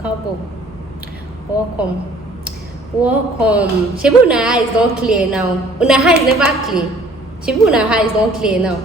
Cabo. Welcome. Shebu una eye is not clear now. Una eye is never clear. Shebu una eye is not clear now.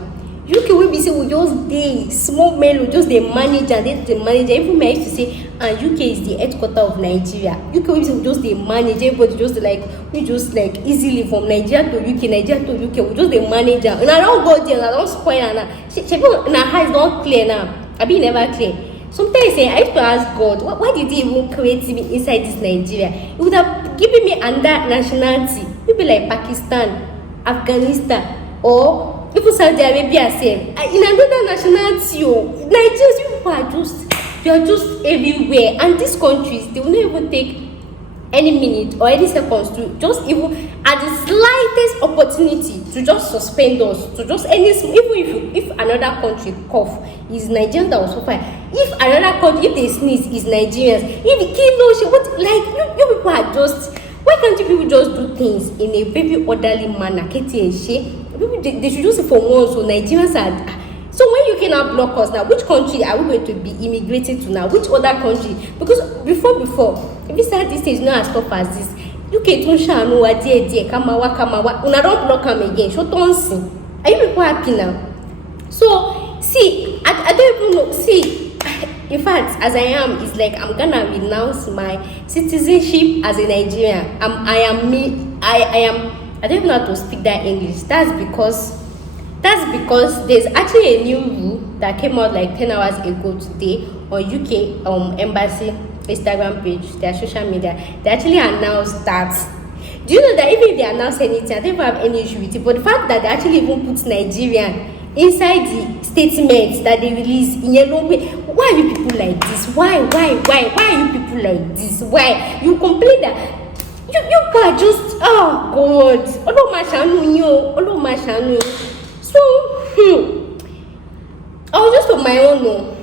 UK will be say we just dey small men will just dey manage and the manager. Even me I used to say UK is the headquarter of Nigeria. UK will be say we just dey manage, everybody just like we just like easily from Nigeria to UK, Nigeria to UK, we just dey manage. And I don't go there, I don't spoil her now. Shebu una eye is not clear now. I be never clear. Sometimes I used to ask God, why did he even create me inside this Nigeria? He would have given me another nationality, maybe like Pakistan, Afghanistan, or even Saudi Arabia. In another nationality. Nigerians, people are just everywhere, and these countries they will not even take any minute or any seconds to just even at the slightest opportunity to just suspend us, to just even if another country cough, is Nigerians that will suffer. If another country, if they sneeze, is Nigerians. If like you people are just, why can't you people just do things in a very orderly manner? They should just for once. So Nigerians are. So when you cannot block us now, which country are we going to be immigrating to now? Which other country? Because before, if you start this thing is not as tough as this. UK don't show no idea, kamawa. Una don't block them again. Show don't see. Are you people happy now? So see, I don't even know. See, in fact, as I am, it's like I'm gonna renounce my citizenship as a Nigerian. I am. I don't even know how to speak that English. That's because there's actually a new rule that came out like 10 hours ago today on UK embassy Instagram page, their social media. They actually announced that. Do you know that even if they announce anything, I don't even have any issue with it. But the fact that they actually even put Nigerian inside the statements that they release in yellow way, why are you people like this? Why are you people like this? Why you complain that you are just, oh God, so I was just on my own. No,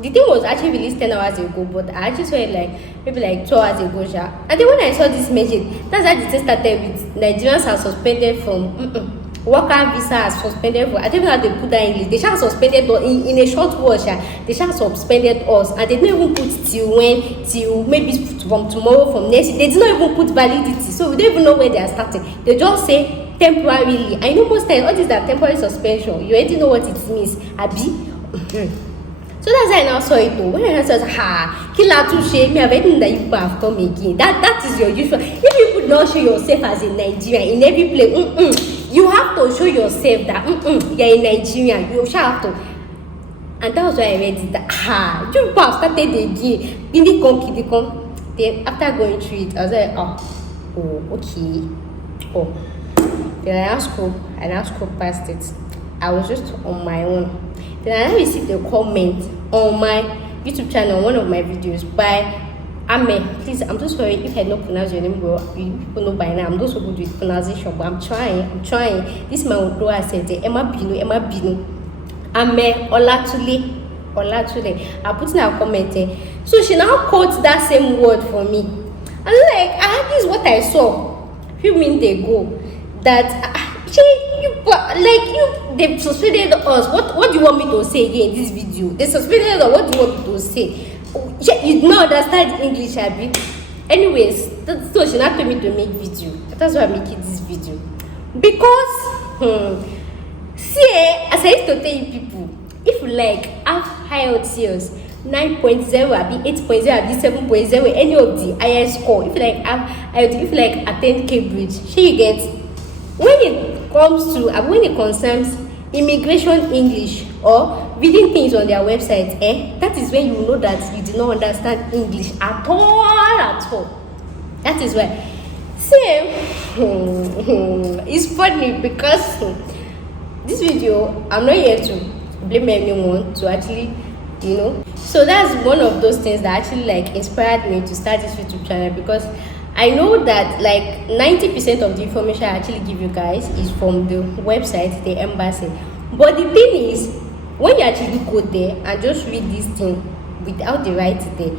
the thing was actually released 10 hours ago, but I actually saw it like maybe like 2 hours ago. And then when I saw this message, that's how the thing started with Nigerians are suspended from worker visa are suspended for. I don't know how they put that in English. They shall suspended in a short word. They shall suspended us, and they didn't even put till maybe from tomorrow, from next week. They did not even put validity, so we don't even know where they are starting. They just say temporarily. I know most times all these are temporary suspension. You already know what it means, Abi. So that's how I now saw it though. When I saw Killer to shame me, I've heard that you have come again. That is your usual. If you could not show yourself as a Nigerian in every place, you have to show yourself that you're a Nigerian. You shall have to. And that was why I read it. That you people have started again. Then after going through it, I was like, okay. Then I now scroll past it. I was just on my own. Then I received a comment on my YouTube channel, one of my videos by Ame. Please, I'm so sorry if I don't pronounce your name well. You people know by now I'm not so good with pronunciation, but I'm trying. This man will do I said Emma Binu. Ame Olatule. I put in a comment. So she now quotes that same word for me. And like, this is what I saw a few minutes ago. That they suspended us. What do you want me to say again in this video? They suspended us. What do you want me to say? You do not understand English, Abby. Anyways, so she not told me to make video. That's why I'm making this video. Because see, as I used to tell you people, if you like have high IELTS 9.0, Abby 8.0, Abby 7.0, any of the highest score, if you like have IELTS, if you like attend Cambridge, you get. When it concerns immigration English or reading things on their website, that is when you know that you do not understand English at all. That is why. See, it's funny because this video, I'm not here to blame anyone to actually, So that's one of those things that actually like inspired me to start this YouTube channel, because I know that like 90% of the information I actually give you guys is from the website, the embassy. But the thing is, when you actually go there and just read this thing without the right there,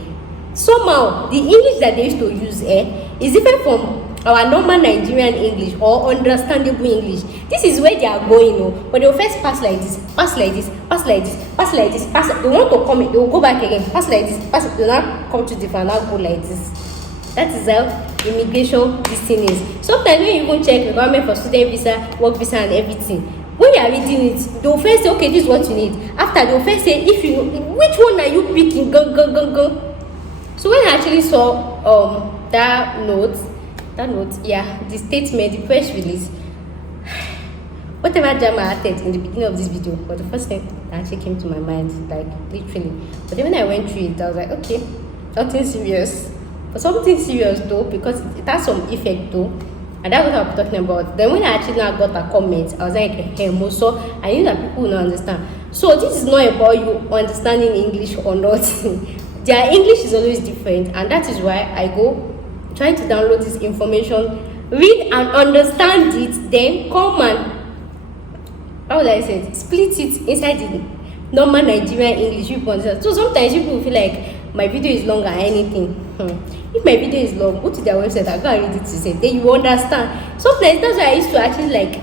somehow the English that they used to use is different from our normal Nigerian English or understandable English. This is where they are going, but they will first pass like this, pass like this, pass like this, pass pass like this, pass. They want to come, they will go back again, pass like this, pass. They will not come to the front, now go like this. That is how immigration this thing is. Sometimes when you even check requirement for student visa, work visa, and everything, when you are reading it, they will first say, okay, this is what you need. After, they will first say, if you which one are you picking? Go. So when I actually saw that note, yeah, the statement, the press release, whatever drama I added in the beginning of this video was the first thing that actually came to my mind, like literally. But then when I went through it, I was like, okay, nothing serious. But something serious though, because it has some effect though. And that's what I'm talking about. Then when I actually now got a comment, I was like, hey, so I knew that people will not understand. So this is not about you understanding English or not. Their English is always different, and that is why I go trying to download this information, read and understand it, then come and, how will I say it, split it inside the normal Nigerian English people understand. So sometimes people feel like my video is long or anything. If my video is long, go to their website and go and read it to say, then you understand. Sometimes that's why I used to actually like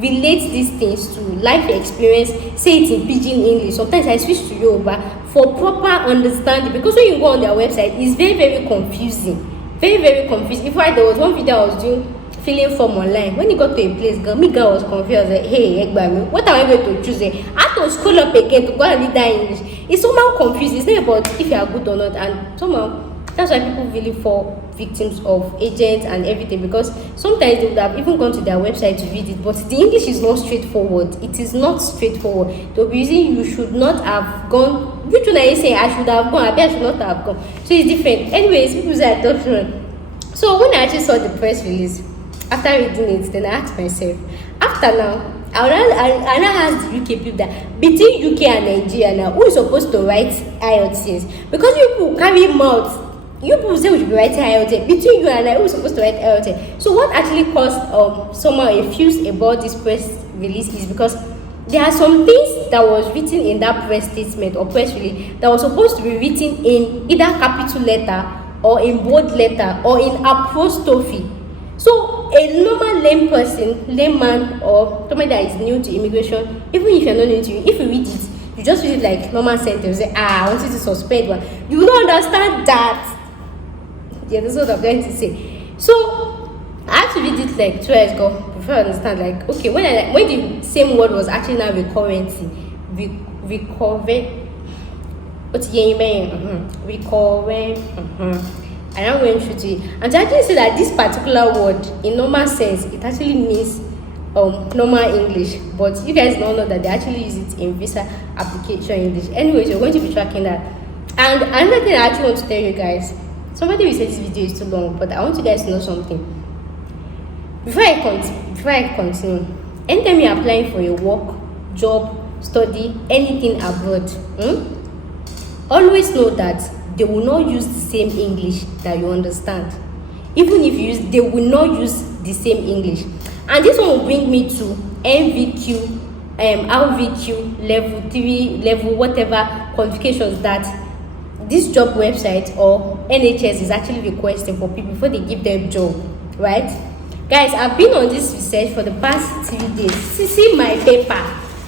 relate these things to life experience, say it in pidgin English. Sometimes I switch to Yoruba for proper understanding, because when you go on their website, it's very confusing. Very confusing. In fact, there was one video I was doing, filling form online. When you got to a place, girl was confused. I was like, hey, what am I going to choose? I have to scroll up again to go and read that English. It's somehow confusing. It's not about if you are good or not, and somehow that's why people really fall victims of agents and everything, because sometimes they would have even gone to their website to read it, but the English is not straightforward. It is not straightforward. They'll be using you should not have gone. Which one are you saying? I should have gone. I should not have gone. So it's different. Anyways, people say I don't know. So when I actually saw the press release, after reading it, then I asked myself, after now, I now asked the UK people that between UK and Nigeria now, who is supposed to write IELTS? Because you people carry mouth. You people say we should be writing IELTS. Between you and I, who is supposed to write IELTS? So what actually caused someone a fuse about this press release is because there are some things that was written in that press statement or press release that was supposed to be written in either capital letter or in bold letter or in apostrophe. So a normal layman or somebody that is new to immigration, even if you're not new to it, if you read it, you just read it like normal sentence, say, I want you to suspend one. You will not understand that. Yeah, that's what I'm trying to say. So I have to read it like twice before I understand. Like, okay, when the same word was actually now recurrency, and I went through to it, and I actually say that this particular word in normal sense, it actually means normal English, but you guys don't know that they actually use it in visa application English. Anyways, you're going to be tracking that. And another thing I actually want to tell you guys, somebody will say this video is too long, but I want you guys to know something. Before I continue, anytime you're applying for a work, job, study, anything abroad, always know that they will not use the same English that you understand. Even if you use, they will not use the same English. And this one will bring me to NVQ, RVQ, level 3, level whatever qualifications that this job website or NHS is actually requesting for people before they give them job, right? Guys, I've been on this research for the past 3 days. See my paper.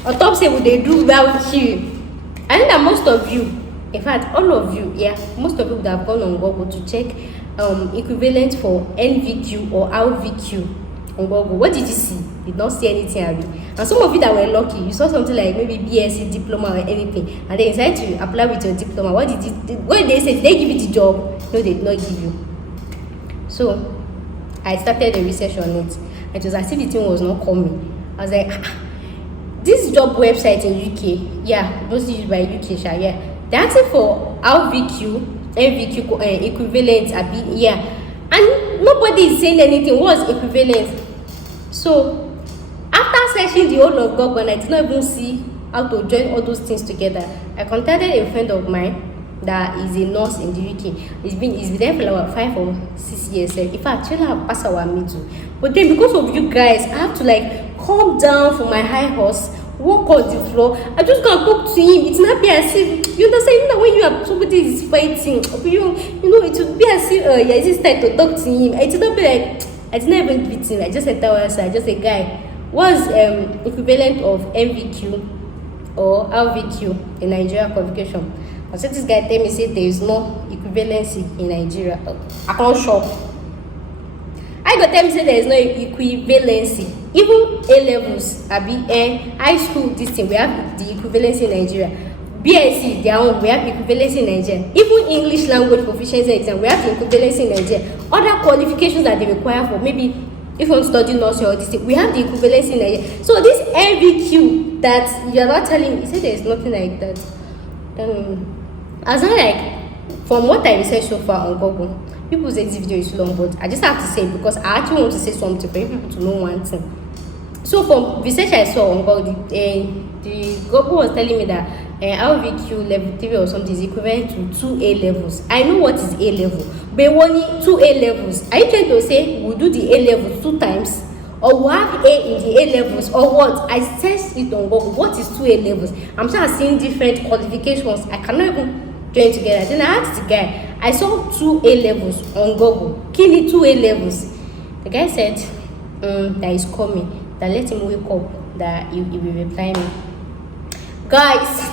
On top say, would they do well here? I think that most of you, in fact, all of you, yeah, most of you would have gone on Google to check equivalent for NVQ or RVQ on Google. What did you see? You did not see anything, Abby. And some of you that were lucky, you saw something like maybe BSc diploma or anything, and then you decided to apply with your diploma. What they say? Did they give you the job? No, they did not give you. So I started the research on it. It was as if the thing was not coming. I was like, this job website in UK, yeah, mostly used by UK, yeah. They're asking for RVQ, NVQ equivalent, yeah, and nobody is saying anything. What's equivalent? So after searching the whole of Google, I did not even see how to join all those things together. I contacted a friend of mine that is a nurse in the UK. He's been there for about 5 or 6 years. In fact, I have passed our middle. But then because of you guys, I have to like calm down from my high horse, walk on the floor. I just can't talk to him. It's not be as if you understand that when you are somebody is fighting, you know, it would be as if yeah, it's time to talk to him. I did not be like, I did not even beat him. I just said that was I just say, guy, what's equivalent of NVQ or RVQ in Nigeria qualification. I said this guy tell me say there is no equivalency in Nigeria. I can't shop. I go tell me say there is no equivalency. Even A levels, high school, this thing, we have the equivalency in Nigeria. BSc, their own, we have equivalency in Nigeria. Even English language proficiency exam, we have the equivalency in Nigeria. Other qualifications that they require for maybe if you want to study nursing or this thing, we have the equivalency in Nigeria. So this NVQ that you are not telling me, he said there is nothing like that. As not like, from what I researched so far on Google, people say this video is long, but I just have to say because I actually want to say something for people to know one thing. So from research I saw on Google, the Google was telling me that RVQ level 3 or something is equivalent to 2 A levels. I know what is A level, but only 2 A levels. Are you trying to say we'll do the A levels 2 times? Or we'll have A in the A levels? Or what? I searched it on Google. What is 2 A levels? I'm just seeing different qualifications. I cannot even join together. Then I asked the guy, I saw 2 A levels on Google. Give me 2 A levels. The guy said that is coming. That let him wake up. That he will reply me. Guys,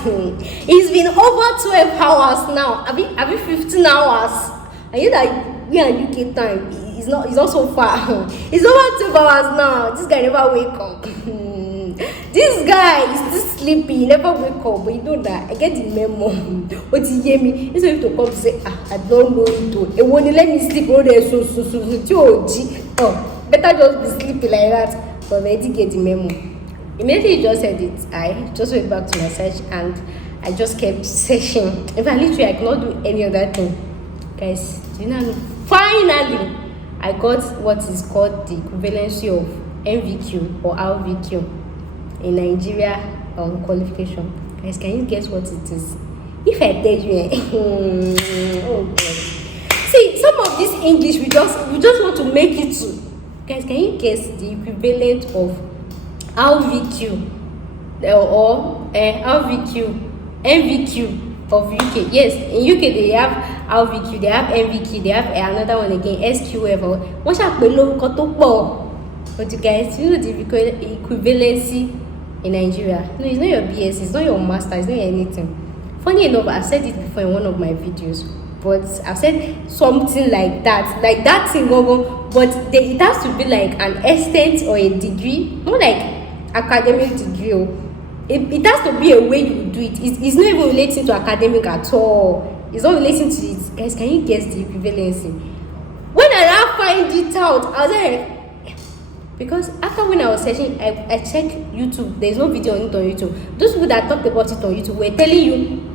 it's been over 12 hours now. I mean 15 hours. I hear that we are UK time. It's not so far. It's over 12 hours now. This guy never wake up. This guy is still sleepy. He never wake up. But you know that I get the memo. What he hear me? He's going to come to say, I don't know it. It won't let me sleep all day. So. Oh, better just be sleepy like that. But I did get the memo. Immediately he just said it, I just went back to my search and I just kept searching. In fact, literally I cannot do any other thing. Guys, do you know? Finally, I got what is called the equivalency of NVQ or RVQ in Nigeria qualification. Guys, can you guess what it is? If I tell you, oh God. See, some of this English we just want to make it to. Guys, can you guess the equivalent of RVQ or RVQ, NVQ of UK? Yes, in UK they have RVQ, they have NVQ, they have another one again, SQF. What shall we look at? But you guys, you know the equivalency in Nigeria? No, it's not your BS, it's not your master, it's not anything. Funny enough, I've said it before in one of my videos, but I've said something like that thing, but it has to be like an extent or a degree, not like academic degree. It has to be a way you do it. It's not even relating to academic at all. It's not relating to it. Guys, can you guess the equivalency? When I now find it out, I was like, because after when I was searching, I checked YouTube. There's no video on it on YouTube. Those people that talked about it on YouTube were telling you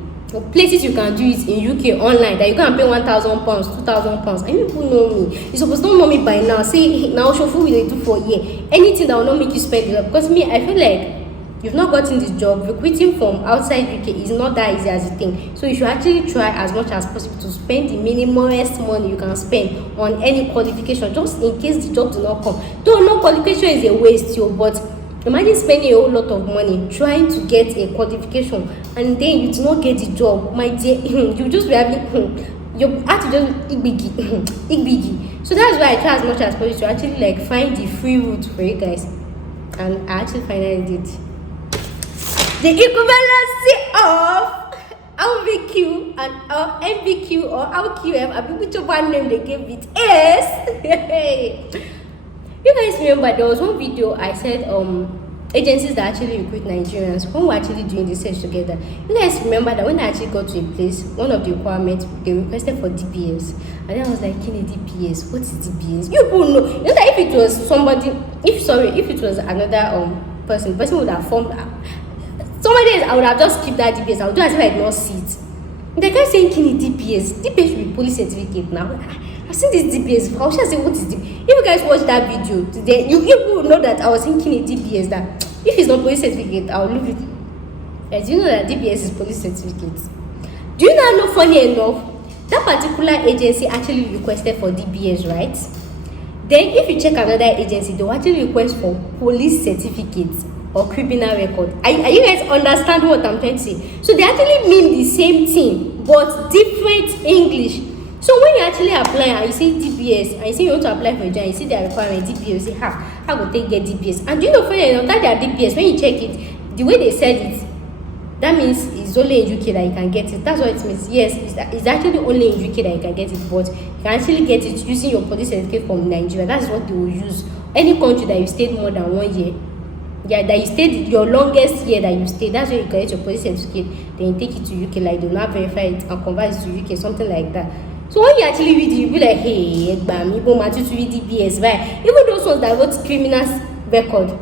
places you can do it in UK online, that you can pay £1,000, £2,000. And people know me. You're supposed to know me by now. See, now show what they do for a year. Anything that will not make you spend it. Because me, I feel like you've not gotten this job. Recruiting from outside UK is not that easy as you think. So you should actually try as much as possible to spend the minimumest money you can spend on any qualification, just in case the job do not come. Though no qualification is a waste, but imagine spending a whole lot of money trying to get a qualification and then you do not get the job, my dear. You just be having you have to just biggie. So that's why I try as much as possible to actually like find the free route for you guys, and I actually finally did. The equivalency of RVQ and NVQ or RQF, I mean, whichever name they gave it is. You guys remember there was one video I said agencies that actually recruit Nigerians when we're actually doing this search together. You guys remember that when I actually got to a place, one of the requirements they requested for DPS, and then I was like, Kini DPS, what is DPS? You people know. You know that if it was somebody, if it was another person would have formed somebody else, I would have just skipped that DPS. I would do as if I did not see it. The guy saying Kini DPS should be police certificate now. I've seen this DPS. I was just saying, what is DPS? If you guys watch that video today, you will know that I was thinking a DPS, that if it's not police certificate, I'll leave it. Do you know that DPS is police certificate? Do you know, funny enough, that particular agency actually requested for DPS, right? Then if you check another agency, they will actually request for police certificates or criminal record. Are you guys understand what I'm trying to say? So they actually mean the same thing, but different English. So when you actually apply and you see DPS and you say you want to apply for a job, you see their requirement DPS, you say, how will they get DPS? And do you know, funny enough, that their DPS, when you check it, the way they said it, that means it's only in UK that you can get it. That's what it means. Yes, it's actually only in UK that you can get it, but you can actually get it using your police certificate from Nigeria. That's what they will use. Any country that you stayed more than 1 year, yeah, that you stayed your longest year that you stayed, that's where you get your police certificate. Then you take it to UK, like they will not verify it and convert it to UK, something like that. So when you actually read it, you'll be like, hey, to read DBS, right? Even those ones that wrote criminals record,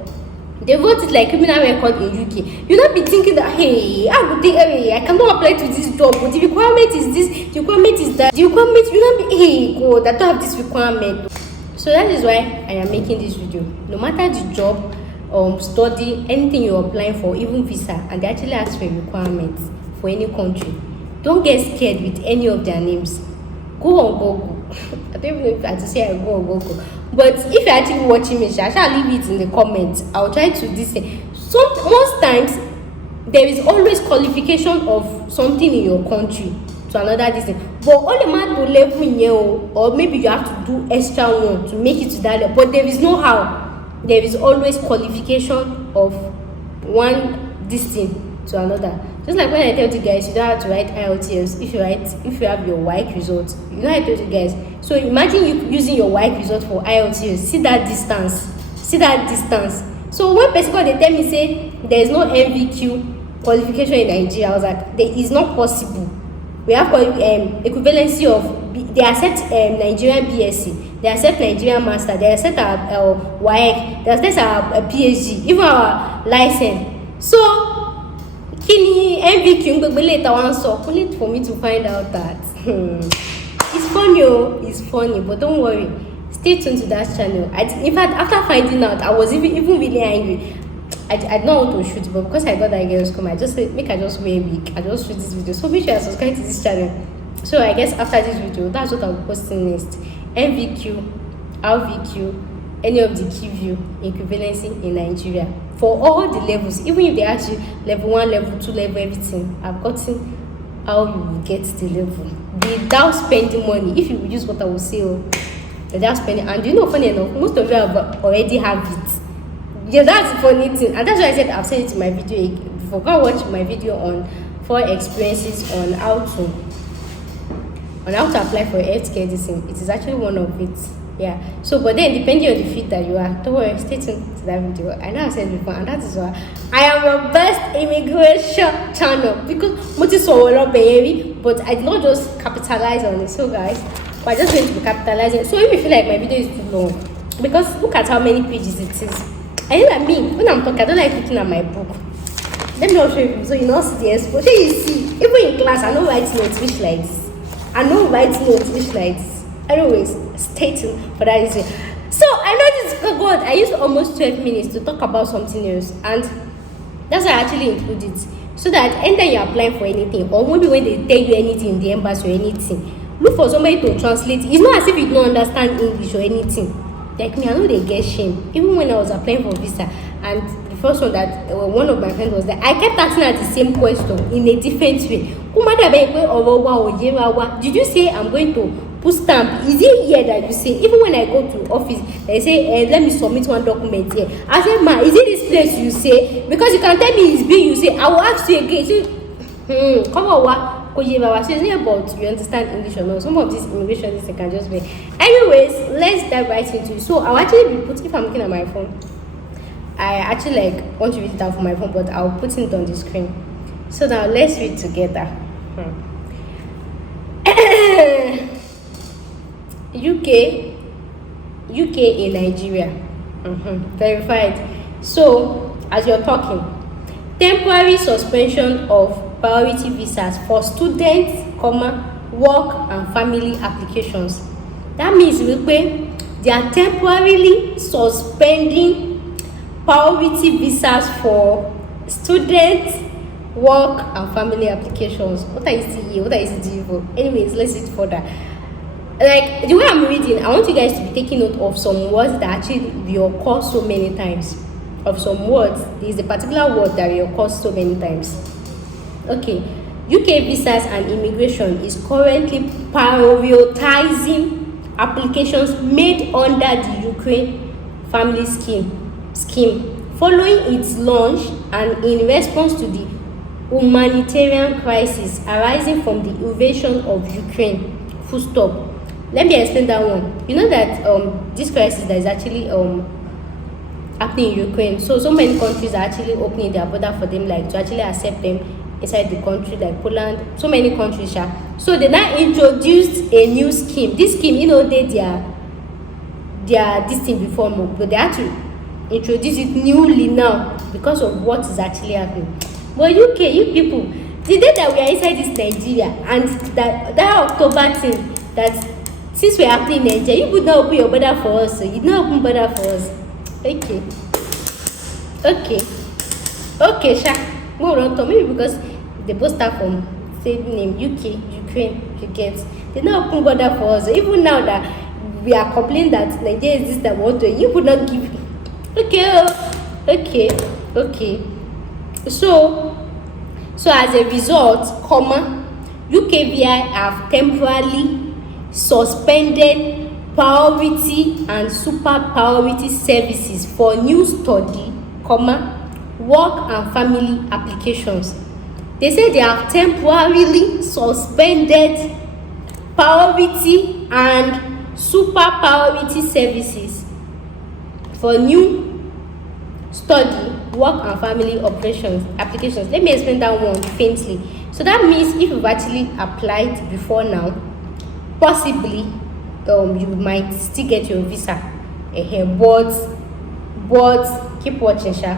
they wrote it like criminal record in UK. You'll not be thinking that, hey, I would think, hey, I cannot apply to this job, but the requirement is this, the requirement is that, the requirement, you not be, hey, God, I don't have this requirement. So that is why I am making this video. No matter the job, study, anything you're applying for, even visa, and they actually ask for requirements for any country, don't get scared with any of their names. Go on Google. I don't even know if I have to say I go on Google, but if you're actually watching me, I shall leave it in the comments. I'll try to most times there is always qualification of something in your country to another thing, but all the man to level in here, or maybe you have to do extra one to make it to that level, but there is no how. There is always qualification of one distance to another. Just like when I tell you guys, you don't have to write IELTS if you have your WAEC result. You know, I told you guys. So imagine you using your WAEC result for IELTS. See that distance. So when person they tell me say there is no MVQ qualification in Nigeria, I was like, there is not possible. We have equivalency of, they accept Nigerian BSc, they accept Nigerian master, they accept our WAEC, they accept our PhD, even our license. So kini MVQ later one, so only for me to find out that it's funny, but don't worry, stay tuned to that channel. In fact, after finding out, I was even really angry. I did not want to shoot, but because I got that girl's come, I just said, I just wait a week, I just shoot this video. So make sure you subscribe to this channel. So I guess after this video, that's what I'll be posting next. MVQ, RVQ, any of the key view equivalency in Nigeria for all the levels. Even if they ask you level 1, level 2, level everything, I've gotten how you will get the level without spending money. If you use what I will say, without spending, and you know, funny enough, most of you have already have it. Yeah, that's the funny thing, and that's why I said I've said it in my video before. Go watch my video on 4 experiences on how to apply for healthcare. This thing, it is actually one of it. Yeah. So, but then depending on the field that you are, don't worry, stay tuned to that video. I know I said before, and that is why I am your best immigration channel, because what is so baby, but I did not just capitalize on it. So guys, but I just going to be capitalizing. So if you feel like my video is too long, because look at how many pages it is. I know that me, when I'm talking, I don't like looking at my book. Let me not show you, so you know see the exposure. You see, even in class, I know write notes which like this. I know write notes which like this. Anyways, stay tuned for that reason. So I know this, oh God, I used almost 12 minutes to talk about something else, and that's why I actually include it, so that anytime you're applying for anything, or maybe when they tell you anything in the embassy or anything, look for somebody to translate. It's not as if you don't understand English or anything. Like me, I know they get shame. Even when I was applying for visa, and the first one that one of my friends was there, I kept asking her the same question in a different way. Did you say I'm going to put stamp? Is it here that you say? Even when I go to office, they say, let me submit one document here. I said, ma, is it this place you say? Because you can tell me it's B, you say, I will ask you again. So, come on, what? So it's not about you understand English or not. Some of these immigration things can just be. Anyways, let's dive right into it. So I'll actually be putting, if I'm looking at my phone, I actually want to read it down from my phone, but I'll put it on the screen. So now let's read together. UK in Nigeria. Verified. So as you're talking, temporary suspension of priority visas for students, work and family applications. That means they are temporarily suspending priority visas for students, work and family applications. What are you seeing here? What are you seeing? Anyways, let's read further. Like the way I'm reading, I want you guys to be taking note of some words that actually reoccur so many times. Of some words, there is a particular word that reoccurs so many times. Okay, UK visas and immigration is currently prioritizing applications made under the Ukraine family scheme following its launch and in response to the humanitarian crisis arising from the invasion of Ukraine. Full stop. Let me explain that one. You know that this crisis that is actually happening in Ukraine, so many countries are actually opening their border for them, like to actually accept them inside the country, like Poland, so many countries. So they now introduced a new scheme. This scheme, you know, their this thing before, but they had to introduce it newly now because of what is actually happening. But UK, you people, the day that we are inside this Nigeria, and that October thing, that since we are happening in Nigeria, you would not open your border for us, so you did not open border for us. Okay, sha. More on to maybe because they both start from same name, UK, Ukraine, you get. They now open border for us. So even now that we are complaining that Nigeria is this that want to, you would not give. Okay. So as a result, UKVI have temporarily suspended priority and super priority services for new study, work and family applications. They say they have temporarily suspended priority and super priority services for new study, work and family applications. Let me explain that one faintly. So that means if you've actually applied before now, possibly you might still get your visa, but keep watching, sha.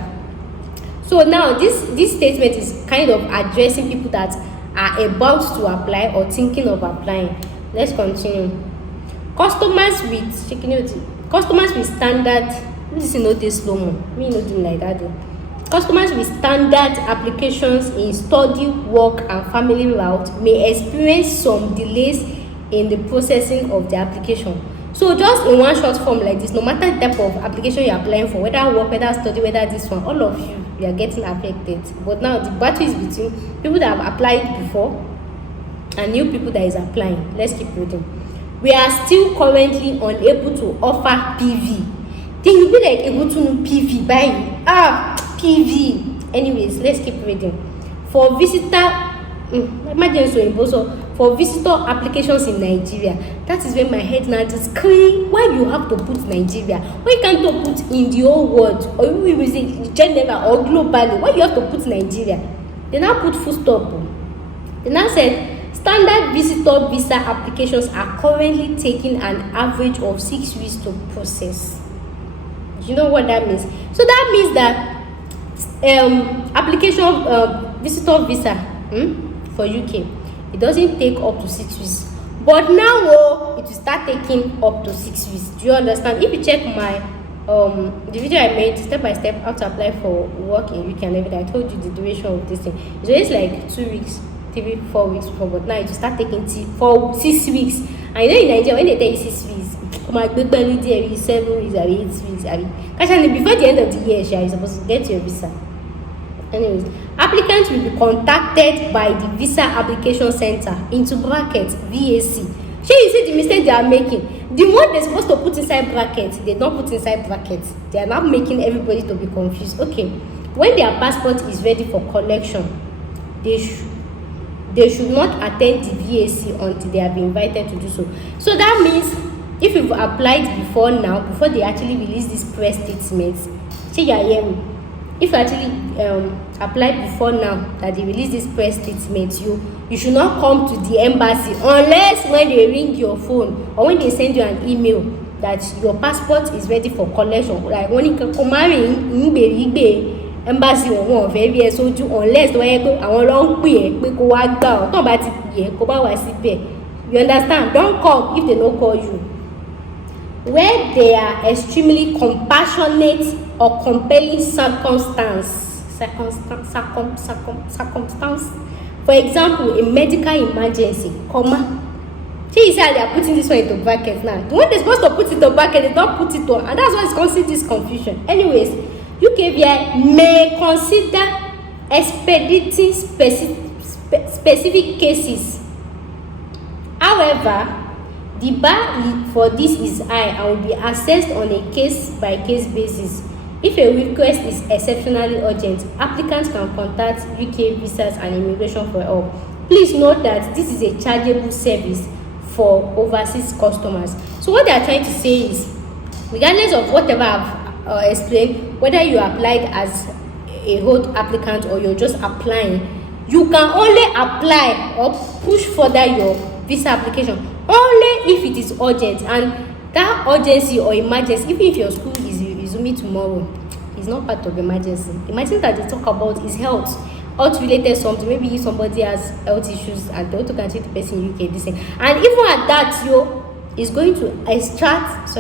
So now this statement is kind of addressing people that are about to apply or thinking of applying. Let's continue. Customers with standard, this is not this slow mo, me not doing like that though. Customers with standard applications in study, work and family route may experience some delays in the processing of the application. So just in one short form like this, no matter the type of application you're applying for, whether work, whether study, whether this one, all of you are getting affected. But now the battle is between people that have applied before and new people that is applying. Let's keep reading. We are still currently unable to offer PV. Then you'll be like able to know PV by PV. Anyways, let's keep reading. For visitor for visitor applications in Nigeria, that is when my head now just scream. Why you have to put Nigeria? Why can't you put in the whole world, or you will say general or globally? Why you have to put Nigeria? They now put full stop. They now said standard visitor visa applications are currently taking an average of 6 weeks to process. You know what that means? So that means that application visitor visa for UK, it doesn't take up to 6 weeks, but now it will start taking up to 6 weeks. Do you understand? If you check my the video I made step by step how to apply for work in UK and everything, I told you the duration of this thing. It's always like 2 weeks, 3, 4 weeks before, but now it will start taking 4, 6 weeks. And you know in Nigeria when they tell you 6 weeks, my big belly there is 7 weeks, 8 weeks, actually before the end of the year, you're supposed to get your visa. Anyways, applicants will be contacted by the visa application center into brackets VAC. Shey you see the mistake they are making? The one they're supposed to put inside brackets, they don't put inside brackets. They are now making everybody to be confused. Okay, when their passport is ready for collection, they should not attend the VAC until they have been invited to do so. So that means if you've applied before now, before they actually release this press statements, shey you hear me? If you actually applied before now that they release this press statement, you should not come to the embassy unless when they ring your phone or when they send you an email that your passport is ready for collection. Like when you come embassy won't very unless àwọn ló ń pè é pé kó wá gbà ọ́ tó bá ti pè é kó bá wá síbẹ̀. You understand? Don't come if they no call you. Where they are extremely compassionate or compelling circumstance. For example, a medical emergency, See, they are putting this one into brackets now. The one they're supposed to put it into bracket, they don't put it on, and that's why it's causing this confusion. Anyways, UKVI may consider expediting specific cases. However, the bar for this is high and will be assessed on a case-by-case basis. If a request is exceptionally urgent, applicants can contact UK Visas and Immigration for help. Please note that this is a chargeable service for overseas customers. So what they are trying to say is, regardless of whatever I've explained, whether you applied as a hold applicant or you're just applying, you can only apply or push further your visa application only if it is urgent. And that urgency or emergency, even if your school is resuming tomorrow, is not part of emergency. Emergency that they talk about is health related something. Maybe if somebody has health issues and they want to continue the person in UK, this thing. And even at that, is going to attract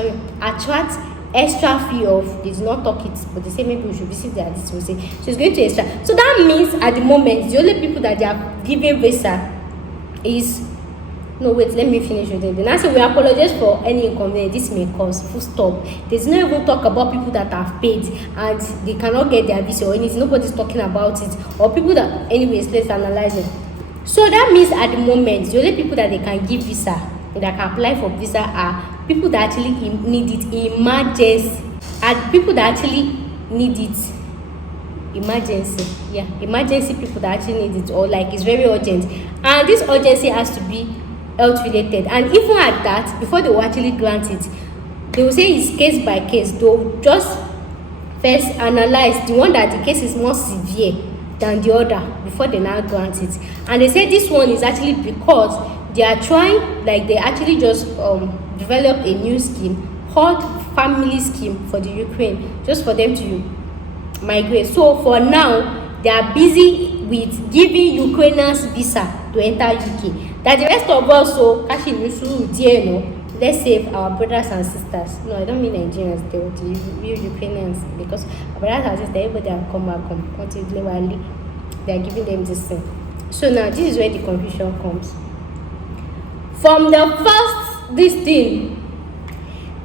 extra fee of, they do not talk it, but they say maybe we should visit their this will say. So it's going to extra. So that means at the moment the only people that they are giving visa is, no wait, let me finish with it. Then I say we apologize for any inconvenience this may cause. Full stop. There's no even talk about people that have paid and they cannot get their visa or anything. Nobody's talking about it. Or people that, anyways, let's analyze it. So that means at the moment the only people that they can give visa, that can apply for visa, are people that actually need it emergency, and people that actually need it emergency people that actually need it, or like it's very urgent, and this urgency has to be health related. And even at that, before they will actually grant it, they will say it's case by case. They'll just first analyze the one that the case is more severe than the other before they now grant it. And they say this one is actually because they are trying, like they actually just developed a new scheme called family scheme for the Ukraine, just for them to migrate. So for now, they are busy with giving Ukrainians visa to enter UK. That the rest of us, so let's save our brothers and sisters. No, I don't mean Nigerians, they real Ukrainians, because our brothers and sisters, everybody have come back home until they are giving them this thing. So now this is where the confusion comes. From the first, this thing,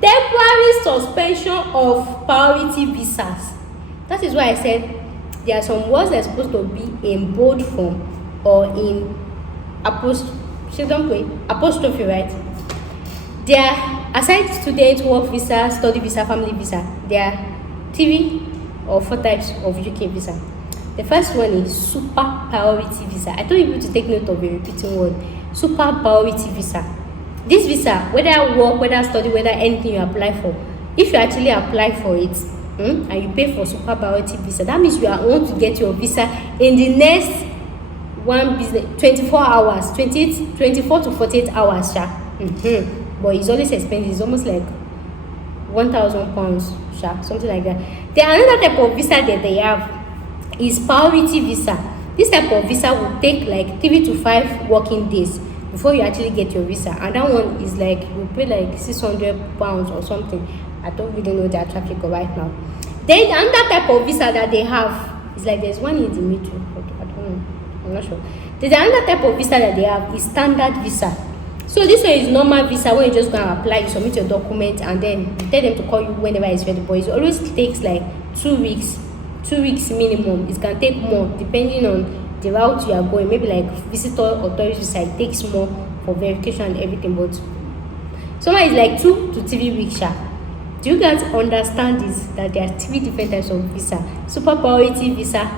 temporary suspension of priority visas. That is why I said there are some words that are supposed to be in bold form or in apostrophe, right? There are, aside student, work visa, study visa, family visa, there are 3 or 4 types of UK visa. The first one is super priority visa. I told you to take note of a repeating word. Super priority visa. This visa, whether work, whether study, whether anything you apply for, if you actually apply for it and you pay for super priority visa, that means you are going to get your visa in the next 24 hours, 24 to 48 hours, but it's always expensive. It's almost like £1,000, something like that. Then another type of visa that they have is priority visa. This type of visa will take like 3 to 5 working days before you actually get your visa, and that one is like you pay like £600 or something. I don't really know their traffic right now. Then another type of visa that they have is like, there's one in the middle, but I don't know, I'm not sure. There's another type of visa that they have is standard visa. So this one is normal visa, where you just go and apply, you submit your document, and then you tell them to call you whenever it's ready. But it always takes like 2 weeks minimum. It can take more depending on the route you are going. Maybe like visitor or tourist visa, it takes more for verification and everything, but somewhere is like 2 to 3 weeks. Do you guys understand this, that there are 3 different types of visa? Super priority visa,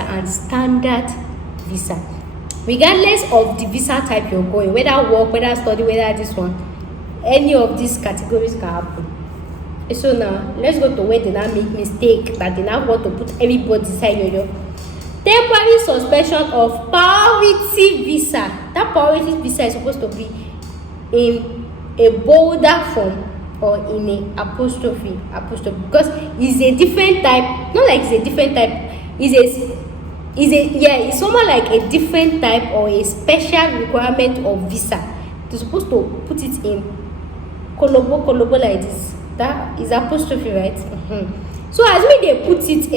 and standard visa. Regardless of the visa type you're going, whether work, whether study, whether this one, any of these categories can happen. So now let's go to where they now make mistake, that they now want to put everybody inside your temporary suspension of priority visa. That priority visa is supposed to be in a bolder form or in a apostrophe, because it's a different type. Not like it's a different type. It's somewhat like a different type or a special requirement of visa. They're supposed to put it in kolobo like this. That is apostrophe, right? So as when they put it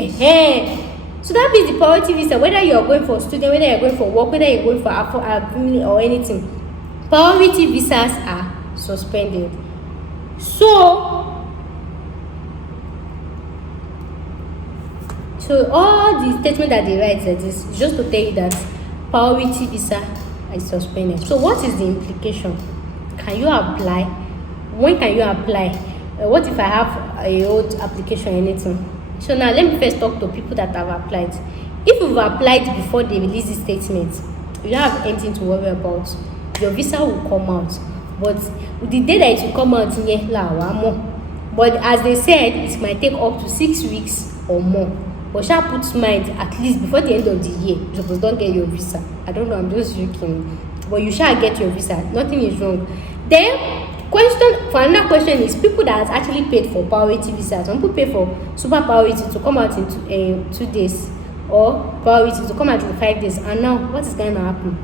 so that means the priority visa, whether you are going for student, whether you are going for work, whether you are going for family or anything, priority visas are suspended. So all the statement that they write like this is just to tell you that priority visa is suspended. So what is the implication? Can you apply? When can you apply? What if I have a old application or anything? So now let me first talk to people that have applied. If you've applied before they release the statement, you don't have anything to worry about. Your visa will come out, but the day that it will come out, but as they said, it might take up to 6 weeks or more. But shall put mind at least before the end of the year, you suppose don't get your visa. I don't know, I'm just joking, but you shall get your visa. Nothing is wrong. Then another question is people that actually paid for priority visa. Some people pay for super priority to come out in 2 days, or priority to come out in 5 days. And now what is going to happen?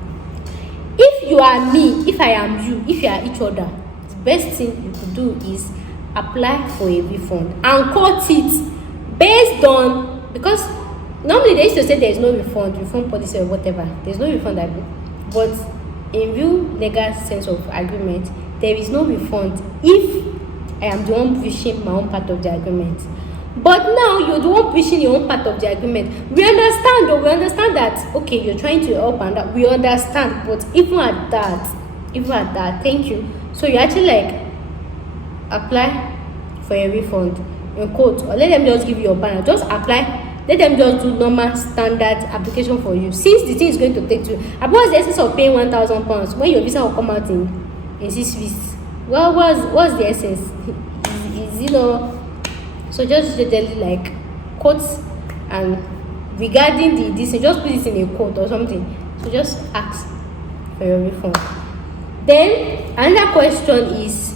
If you are me, if I am you, if you are each other, the best thing you could do is apply for a refund and cut it based on, because normally they used to say there is no refund policy or whatever. There is no refund, but in real legal sense of agreement, there is no refund if I am the one pushing my own part of the agreement. But now you're the one pushing your own part of the agreement. We understand that, okay, you're trying to help and that, we understand, but even at that, thank you. So you actually like apply for a refund in quote, or let them just give you your banner. Just apply. Let them just do normal standard application for you. Since the thing is going to take you, what's the essence of paying £1,000 when your visa will come out in 6 weeks? Well, what's the essence? Is so just like quotes, and regarding this, just put it in a quote or something. So just ask for your refund. Then another question is,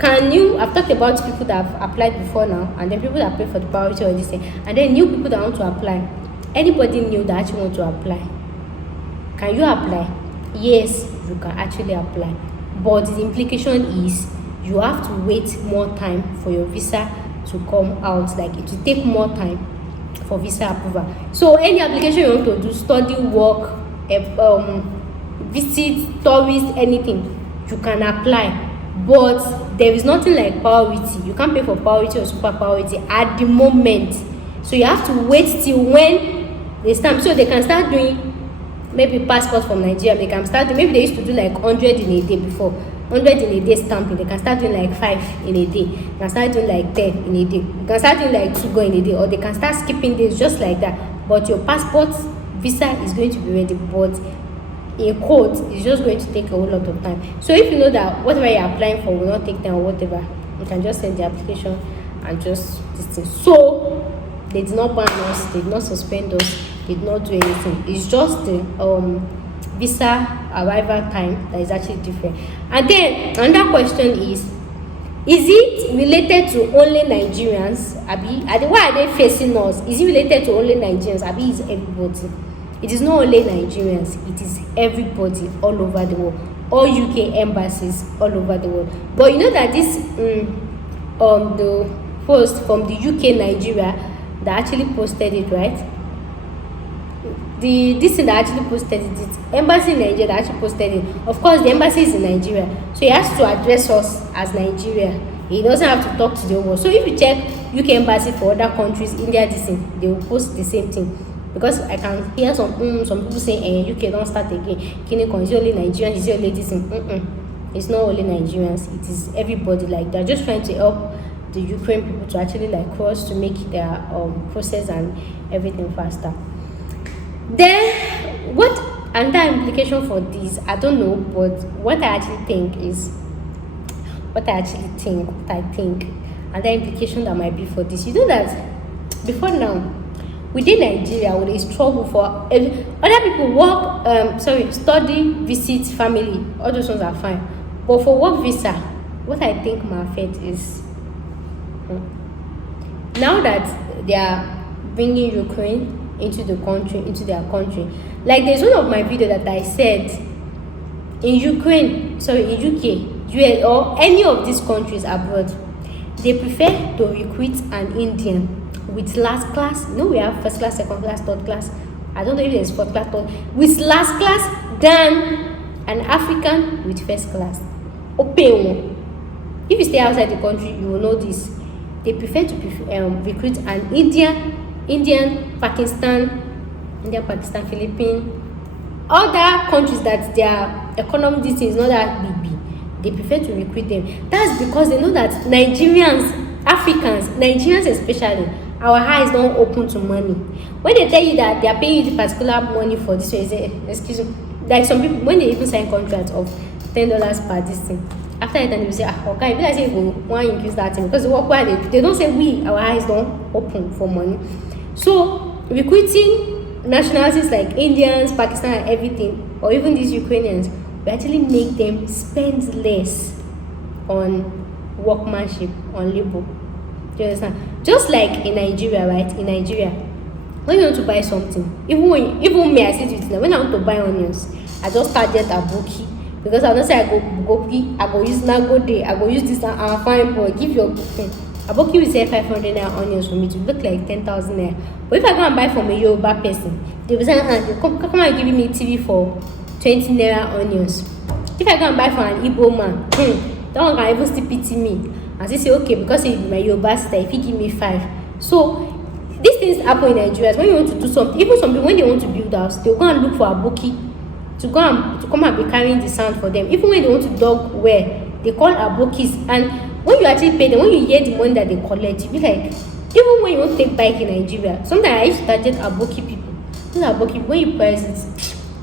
I've talked about people that have applied before now, and then people that pay for the priority or this thing, and then new people that want to apply. Anybody new that actually want to apply, can you apply? Yes, you can actually apply, but the implication is you have to wait more time for your visa to come out. Like it will take more time for visa approval. So any application you want to do, study, work, visit, tourist, anything, you can apply. But there is nothing like priority. You can't pay for priority or super priority at the moment. So you have to wait till when they stamp. So they can start doing maybe passport from Nigeria. They can start, maybe they used to do like 100 in a day before. 100 in a day stamping. They can start doing like 5 in a day. They can start doing like 10 in a day. You can start doing like 2 in a day. Or they can start skipping days just like that. But your passport visa is going to be ready. But in quote, it's just going to take a whole lot of time. So if you know that whatever you're applying for will not take time or whatever, you can just send the application and just this thing. So they did not ban us, they did not suspend us, they did not do anything. It's just the visa arrival time that is actually different. And then another question is it related to only Nigerians? Why are they facing us? Is it related to only Nigerians? Is everybody? It is not only Nigerians, it is everybody all over the world, all UK embassies all over the world. But you know that this the post from the UK Nigeria that actually posted it, right? This thing that actually posted it, embassy in Nigeria that actually posted it. Of course, the embassy is in Nigeria, so he has to address us as Nigeria. He doesn't have to talk to the whole world. So if you check UK embassy for other countries, India, this thing, they will post the same thing. Because I can hear some people saying, UK don't start again. Kiniko is only Nigerians, is only this thing. It's not only Nigerians, it is everybody. Like they're just trying to help the Ukraine people to actually like cross to make their process and everything faster. Then what another implication for this, I don't know, but what I think another implication that might be for this, you know that before now, within Nigeria, with a struggle for other people work, study, visit, family, all those ones are fine. But for work visa, what I think might affect is now that they are bringing Ukraine into their country. Like there's one of my video that I said in UK, US, or any of these countries abroad, they prefer to recruit an Indian with last class. You know, we have first class, second class, third class. I don't know if there's fourth class, with last class than an African with first class. If you stay outside the country, you will know this. They prefer to recruit an Indian, Pakistan, Philippines, other countries that their economic distance is not that big. they prefer to recruit them. That's because they know that Nigerians, Africans, Nigerians especially, our eyes don't open to money. When they tell you that they are paying you the particular money for this, way, say, excuse me, like some people, when they even sign contracts of $10 per this thing, after that, they will say, okay, if I say go, why increase that thing? Because what they don't say our eyes don't open for money. So recruiting nationalities like Indians, Pakistan, and everything, or even these Ukrainians, we actually make them spend less on workmanship, on labor. Do you understand? Just like in Nigeria, right? In Nigeria, when you want to buy something, even me, I say it now, when I want to buy onions, I just target aboki. Because I don't say I go use Nagode, I go use this and fine boy, give your thing. Aboki will say 500 naira onions for me to look like 10,000 naira. But if I go and buy from a Yoruba person, they will say, come and give me TV for 20 naira onions. If I go and buy from an Igbo man, that one can even still pity me. And they say, okay, because it's my Yoruba sister, if he give me 5. So these things happen in Nigeria. When you want to do something, even some people, when they want to build house, they'll go and look for aboki to come and be carrying the sand for them. Even when they want to dog well, they call abokis. And when you actually pay them, when you hear the money that they collect, you be like, even when you want to take bike in Nigeria, sometimes I used to target aboki people. These aboki, when you price it,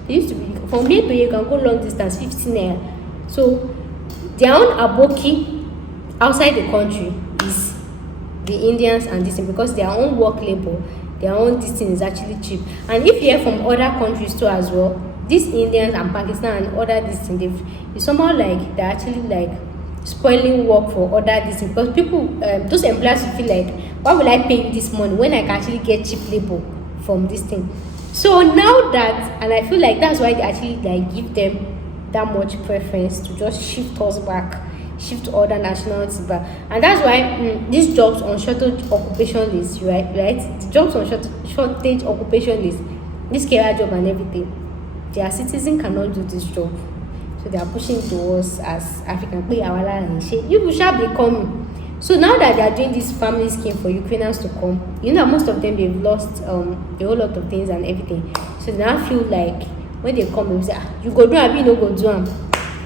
they used to be from here to here, you can go long distance, 15 naira. So their own aboki outside the country is the Indians and this thing, because their own work labor, their own this thing is actually cheap. And if you hear from other countries too as well, these Indians and Pakistan and other this thing, it's somehow like they're actually like spoiling work for other this thing, because people, those employers will feel like, why will I pay you this money when I can actually get cheap labor from this thing? So now that, and I feel like that's why they actually like give them that much preference to just shift us back, shift other nationalities back. And that's why these jobs on shortage occupation list, right? The jobs on shortage occupation list, this career job and everything, their citizens cannot do this job. So they are pushing to us as African. You shall be coming. So now that they are doing this family scheme for Ukrainians to come, you know, most of them, they've lost a whole lot of things and everything. So they now feel like when they come, they say, you go do abi, no go do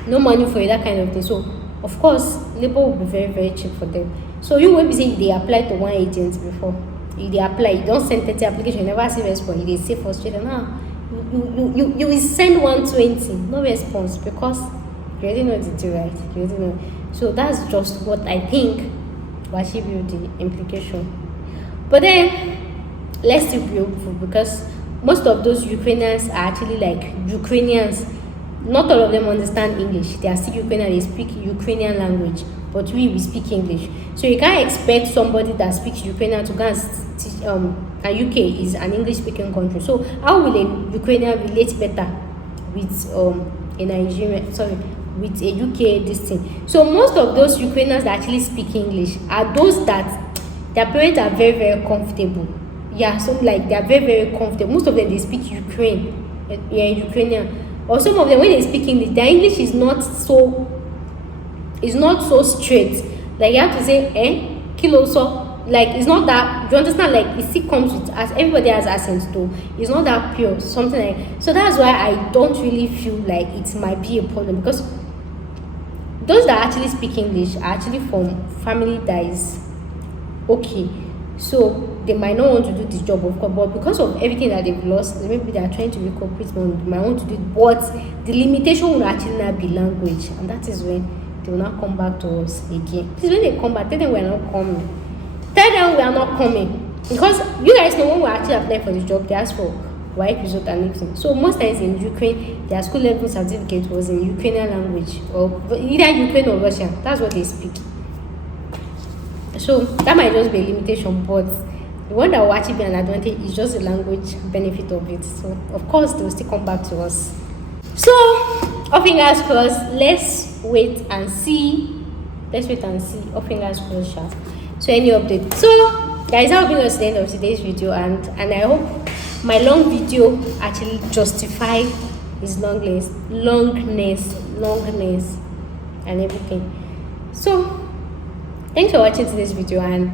no money for you, that kind of thing. So of course, labor will be very, very cheap for them. So you will be saying they apply to one agent before. If they apply, you don't send 30 application, you never see response. They say frustrated, you will send 120, no response, because you already know the deal, right? You already know. So that's just what I think will achieve you the implication. But then let's still be hopeful, because most of those Ukrainians are actually like Ukrainians. Not all of them understand English. They are still Ukrainian, they speak Ukrainian language, but we speak English. So you can't expect somebody that speaks Ukrainian to go and teach, and UK is an English-speaking country. So how will a Ukrainian relate better with a Nigerian, with a UK this thing? So most of those Ukrainians that actually speak English are those that their parents are very, very comfortable. Yeah, so like they are very, very comfortable. Most of them, they speak Ukrainian. Or some of them, when they speak English, their English is not so straight. Like you have to say, kilo so. Like it's not that, do you understand? Like it still comes with, as everybody has accents too. It's not that pure, something like. So that's why I don't really feel like it might be a problem, because those that actually speak English are actually from family that is okay. So they might not want to do this job, of course, but because of everything that they've lost, maybe they are trying to recuperate money. They might want to do it, but the limitation will actually not be language, and that is when they will not come back to us again. Please, when they come back, tell them we are not coming. Tell them we are not coming, because you guys know when we actually apply for the job, they ask for white result and everything. So most times in Ukraine, their school level certificate was in Ukrainian language, or either Ukraine or Russian. That's what they speak. So that might just be a limitation, but the one that will actually be an advantage is just the language benefit of it. So of course they will still come back to us. So all fingers crossed. Let's wait and see. All fingers crossed, sharp. So any update? So guys, I'll bring us to the end of today's video, and I hope my long video actually justify its longness and everything. So thanks for watching today's video, and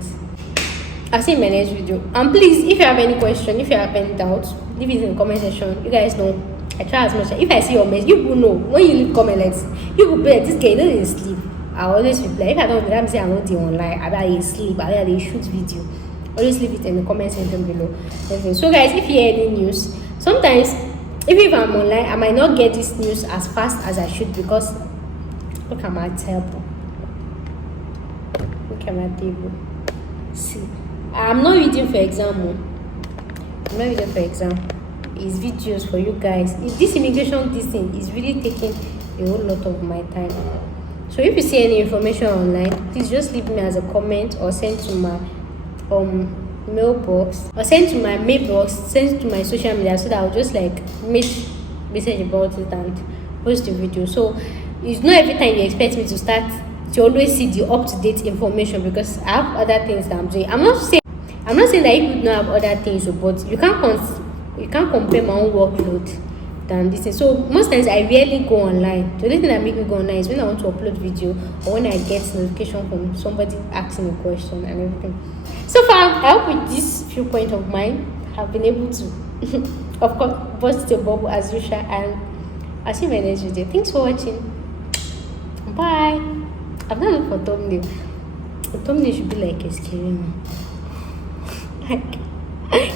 I'll see you in my next video. And please, if you have any question, if you have any doubts, leave it in the comment section. You guys know I try as much. If I see your message, you will know when you leave comment like this, you will be like, this guy doesn't sleep. I always reply. If I don't, I'm saying I'm not the online. I bet sleep. I bet they shoot video. Always leave it in the comment section below. So guys, if you hear any news, sometimes even if I'm online, I might not get this news as fast as I should because look at my table. Look at my table. See, I'm not reading for exam. I'm not reading for exam. It's videos for you guys. This immigration this thing is really taking a whole lot of my time. So if you see any information online, please just leave me as a comment or send to my mailbox or send to my mailbox, send to my social media so that I'll just like make message about it and post the video. So it's not every time you expect me to start to always see the up-to-date information because I have other things that I'm doing. I'm not saying that you could not have other things, but you can't compare my own workload than this thing. So most times I rarely go online. The only thing that make me go online is when I want to upload video or when I get notification from somebody asking a question and everything. So far, I hope with this few points of mine have been able to of course burst the bubble as usual, and I'll see you in my next video. Thanks for watching. Bye. I've not looked for thumbnail. The thumbnail should be like a scary one. Like,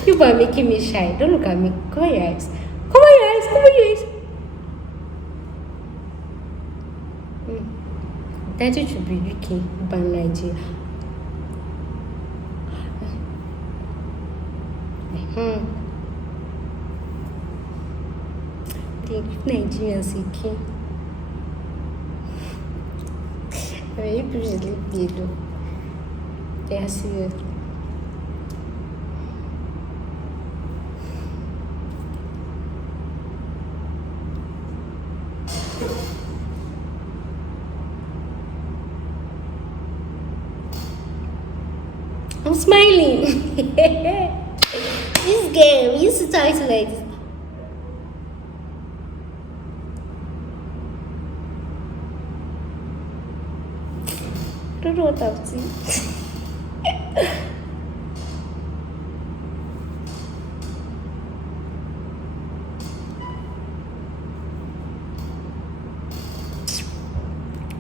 you are making me shy. Don't look at me. Cover your eyes. Cover your eyes. Cover your eyes. That should be UK, ban Nigeria. They give Nigerians a key. You people should leave me alone. They are serious. I'm smiling. This game, we used to talk to like this. I don't know what I'm saying.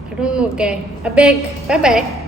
I don't know, guy. I beg. Bye bye.